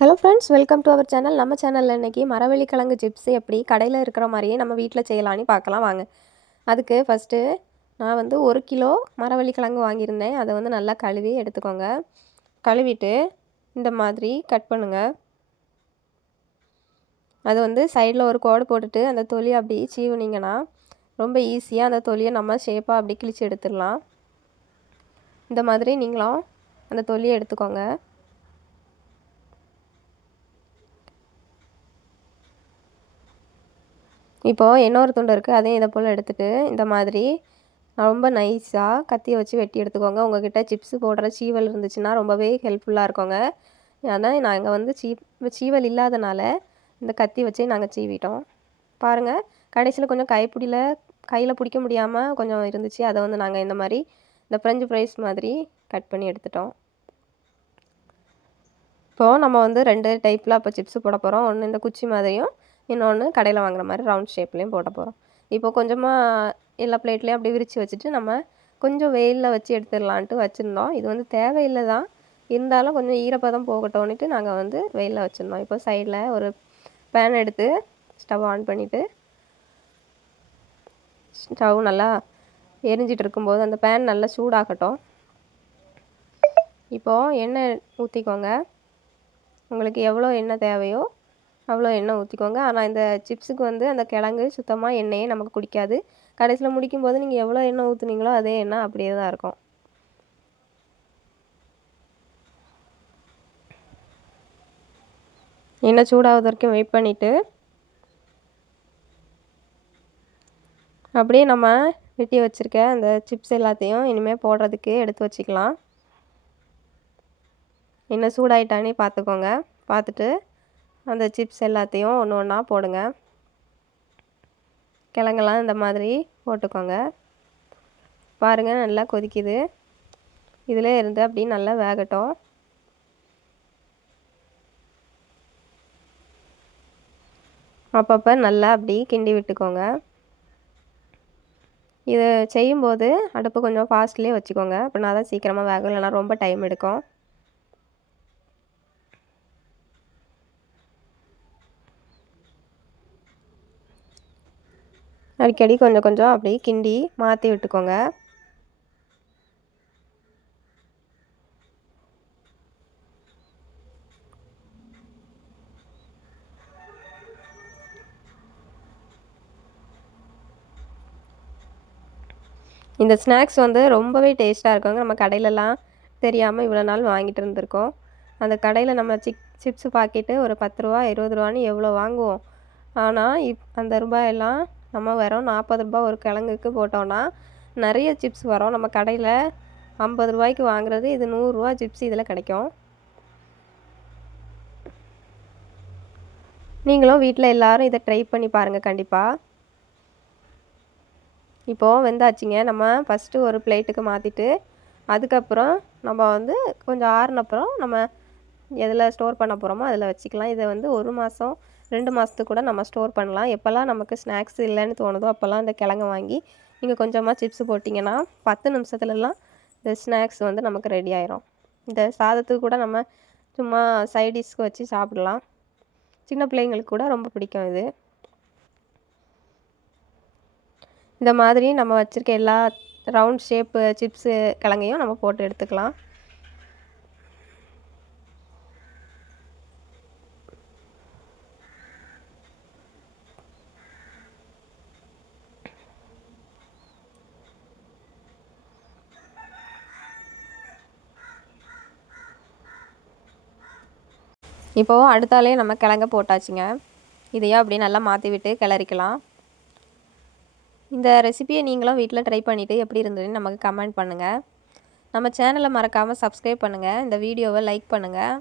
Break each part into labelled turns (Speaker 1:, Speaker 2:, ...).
Speaker 1: Hello friends welcome to our channel நம்ம சேனலில் இன்றைக்கி மரவள்ளி கிழங்கு சிப்ஸ் எப்படி கடையில் இருக்கிற மாதிரியே நம்ம வீட்டில் செய்யலான்னு பார்க்கலாம் வாங்க. அதுக்கு ஃபஸ்ட்டு நான் வந்து ஒரு கிலோ மரவள்ளி கிழங்கு வாங்கியிருந்தேன். அதை வந்து நல்லா கழுவி எடுத்துக்கோங்க. கழுவிட்டு இந்த மாதிரி கட் பண்ணுங்கள் அது வந்து சைடில் ஒரு கோடு போட்டுட்டு அந்த தொலி அப்படி சீவுனீங்கன்னா ரொம்ப ஈஸியாக அந்த தொலியை நம்ம ஷேப்பாக அப்படி கிழிச்சு எடுத்துடலாம். இந்த மாதிரி நீங்களும் அந்த தொலியை எடுத்துக்கோங்க. இப்போது இன்னொரு துண்டு இருக்குது அதையும் இதை போல் எடுத்துகிட்டு இந்த மாதிரி ரொம்ப நைஸாக கத்தியை வச்சு வெட்டி எடுத்துக்கோங்க. உங்ககிட்ட சிப்ஸ் போடுற சீவல் இருந்துச்சுன்னா ரொம்பவே ஹெல்ப்ஃபுல்லாக இருக்குங்க. ஆனால் நாங்கள் வந்து சீ சீவல் இல்லாதனால இந்த கத்தி வச்சே நாங்கள் சீவிட்டோம். பாருங்கள் கடைசியில் கொஞ்சம் கைப்பிடியில் கையில் பிடிக்க முடியாமல் கொஞ்சம் இருந்துச்சு. அதை வந்து நாங்கள் இந்த மாதிரி இந்த ஃப்ரெஞ்சு ஃப்ரைஸ் மாதிரி கட் பண்ணி எடுத்துட்டோம். இப்போது நம்ம வந்து ரெண்டு டைப்பில் அப்போ சிப்ஸ் போட போகிறோம் ஒன்று இந்த குச்சி மாதிரியும் இன்னொன்று கடையில் வாங்குற மாதிரி ரவுண்ட் ஷேப்லேயும் போட போகிறோம் இப்போ கொஞ்சமாக எல்லா பிளேட்லேயும் அப்படி விரித்து வச்சுட்டு நம்ம கொஞ்சம் வெயிலில் வச்சு எடுத்துடலான்ட்டு வச்சுருந்தோம். இது வந்து தேவையில்லை தான் இருந்தாலும் கொஞ்சம் ஈரப்பதம் போகட்டோன்னுட்டு நாங்கள் வந்து வெயிலில் வச்சுருந்தோம். இப்போ சைடில் ஒரு பேன் எடுத்து ஸ்டவ் ஆன் பண்ணிவிட்டு ஸ்டவ் நல்லா எரிஞ்சிட்டு இருக்கும்போது அந்த பேன் நல்லா சூடாகட்டும். இப்போது எண்ணெய் ஊற்றிக்கோங்க உங்களுக்கு எவ்வளோ எண்ணெய் தேவையோ அவ்வளோ எண்ணெய் ஊற்றிக்கோங்க ஆனால் இந்த சிப்ஸுக்கு வந்து அந்த கிழங்கு சுத்தமாக எண்ணெயே நமக்கு குடிக்காது. கடைசியில் முடிக்கும் போது நீங்கள் எவ்வளோ எண்ணெய் ஊற்றுனீங்களோ அதே எண்ணெய் அப்படியே தான் இருக்கும். எண்ணெய் சூடாவது வரைக்கும் வெயிட் பண்ணிவிட்டு அப்படியே நம்ம வெட்டி வச்சுருக்க அந்த சிப்ஸ் எல்லாத்தையும் இனிமேல் போடுறதுக்கு எடுத்து வச்சுக்கலாம். எண்ணெய் சூடாயிட்டானே பார்த்துக்கோங்க பார்த்துட்டு அந்த சிப்ஸ் எல்லாத்தையும் ஒன்று ஒன்றா போடுங்க. கிழங்கெல்லாம் இந்த மாதிரி போட்டுக்கோங்க. பாருங்கள் நல்லா கொதிக்குது. இதில் இருந்து அப்படி நல்லா வேகட்டும். அப்பப்போ நல்லா அப்படி கிண்டி விட்டுக்கோங்க. இது செய்யும்போது அடுப்பு கொஞ்சம் ஃபாஸ்ட்லேயே வச்சுக்கோங்க. அப்படின்னா தான் சீக்கிரமாக வேகும் இல்லைனா ரொம்ப டைம் எடுக்கும். அடிக்கடி கொஞ்சம் கொஞ்சம் அப்படியே கிண்டி மாற்றி விட்டுக்கோங்க. இந்த ஸ்நாக்ஸ் வந்து ரொம்பவே டேஸ்ட்டாக இருக்குங்க. நம்ம கடையிலலாம் தெரியாமல் இவ்வளோ நாள் வாங்கிட்டு இருந்திருக்கோம். அந்த கடையில் நம்ம சிக் சிப்ஸ் பாக்கெட்டு ஒரு பத்து ரூபா இருபது ரூபான்னு எவ்வளோ வாங்குவோம். ஆனால் இப் அந்த ரூபாயெல்லாம் நம்ம வெறும் நாற்பது ரூபா ஒரு கிழங்குக்கு போட்டோன்னா நிறைய சிப்ஸ் வரும். நம்ம கடையில் ஐம்பது ரூபாய்க்கு வாங்குறது இது நூறுரூவா சிப்ஸ் இதில் கிடைக்கும். நீங்களும் வீட்டில் எல்லோரும் இதை ட்ரை பண்ணி பாருங்கள் கண்டிப்பாக இப்போது வெந்தாச்சுங்க. நம்ம ஃபஸ்ட்டு ஒரு பிளேட்டுக்கு மாற்றிட்டு அதுக்கப்புறம் நம்ம வந்து கொஞ்சம் ஆறுனப்புறம் நம்ம எதில் ஸ்டோர் பண்ண போகிறோமோ அதில் வச்சுக்கலாம். இதை வந்து ஒரு மாதம் ரெண்டு மாதத்துக்கு கூட நம்ம ஸ்டோர் பண்ணலாம். எப்போல்லாம் நமக்கு ஸ்நாக்ஸ் இல்லைன்னு தோணுதோ அப்போல்லாம் இந்த கிழங்க வாங்கி நீங்கள் கொஞ்சமாக சிப்ஸ் போட்டிங்கன்னா பத்து நிமிஷத்துலலாம் இந்த ஸ்நாக்ஸ் வந்து நமக்கு ரெடி ஆயிரும். இந்த சாதத்துக்கு கூட நம்ம சும்மா சைடிஷ்க்கு வச்சு சாப்பிடலாம். சின்ன பிள்ளைங்களுக்கு கூட ரொம்ப பிடிக்கும் இது. இந்த மாதிரி நம்ம வச்சுருக்க எல்லா ரவுண்ட் ஷேப்பு சிப்ஸு கிழங்கையும் நம்ம போட்டு எடுத்துக்கலாம். இப்போது அடுத்தாலே நம்ம கிழங்க போட்டாச்சுங்க. இதையோ அப்படியே நல்லா மாற்றி விட்டு கிளறிக்கலாம். இந்த ரெசிபியை நீங்களும் வீட்டில் ட்ரை பண்ணிவிட்டு எப்படி இருந்ததுன்னு நமக்கு கமெண்ட் பண்ணுங்கள் நம்ம சேனலை மறக்காமல் சப்ஸ்கிரைப் பண்ணுங்கள் இந்த வீடியோவை லைக் பண்ணுங்கள்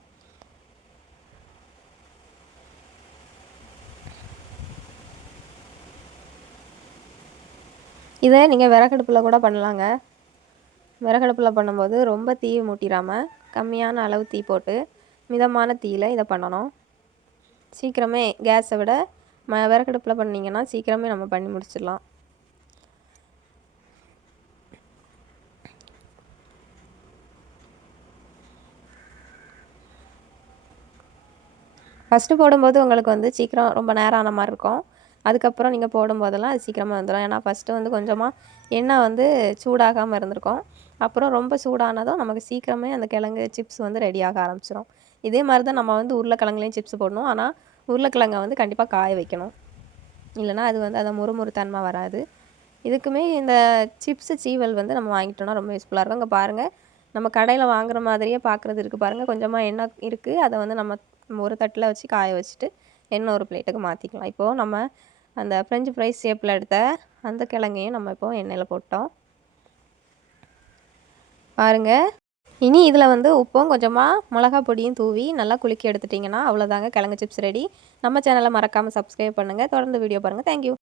Speaker 1: இதை நீங்கள் விறகடுப்பில் கூட பண்ணலாங்க. விறகடுப்பில் பண்ணும்போது ரொம்ப தீ மூட்டிடாமல் கம்மியான அளவு தீ போட்டு மிதமான தீயில் இதை பண்ணணும். சீக்கிரமே கேஸை விட ம விறகடுப்பில் பண்ணிங்கன்னா சீக்கிரமே நம்ம பண்ணி முடிச்சிடலாம். ஃபஸ்ட்டு போடும்போது உங்களுக்கு வந்து சீக்கிரம் ரொம்ப நேரம் ஆன மாதிரி இருக்கும். அதுக்கப்புறம் நீங்கள் போடும்போதெல்லாம் அது சீக்கிரமாக வந்துடும். ஏன்னா ஃபஸ்ட்டு வந்து கொஞ்சமாக எண்ணெய் வந்து சூடாகாமல் இருந்திருக்கும். அப்புறம் ரொம்ப சூடானதும் நமக்கு சீக்கிரமே அந்த கிழங்கு சிப்ஸ் வந்து ரெடியாக ஆரம்பிச்சிடும் இதே மாதிரி தான் நம்ம வந்து உருளைக்கிழங்குலையும் சிப்ஸ் போடணும். ஆனால் உருளைக்கிழங்கை வந்து கண்டிப்பாக காய வைக்கணும். இல்லைனா அது வந்து அதை முறுமுறுத்தன்மை வராது. இதுக்குமே இந்த சிப்ஸு சீவல் வந்து நம்ம வாங்கிட்டோம்னா ரொம்ப யூஸ்ஃபுல்லாக இருக்கும். இங்கே பாருங்கள் நம்ம கடையில் வாங்குற மாதிரியே பார்க்குறது இருக்குது பாருங்கள் கொஞ்சமாக எண்ணெய் இருக்குது அதை வந்து நம்ம ஒரு தட்டில் வச்சு காய வச்சுட்டு எண்ணெய் ஒரு பிளேட்டுக்கு மாற்றிக்கலாம் இப்போது நம்ம அந்த ஃப்ரெஞ்சு ஃப்ரைஸ் ஷேப்பில் எடுத்த அந்த கிழங்கையும் நம்ம இப்போ எண்ணெயில் போட்டோம். பாருங்கள் இனி இதில் வந்து உப்பும் கொஞ்சமாக மிளகா பொடியும் தூவி நல்லா குலுக்கி எடுத்துட்டிங்கன்னா அவ்வளோதாங்க கிழங்கு சிப்ஸ் ரெடி நம்ம சேனலை மறக்காமல் சப்ஸ்கிரைப் பண்ணுங்கள் தொடர்ந்து வீடியோ பாருங்கள் தேங்க்யூ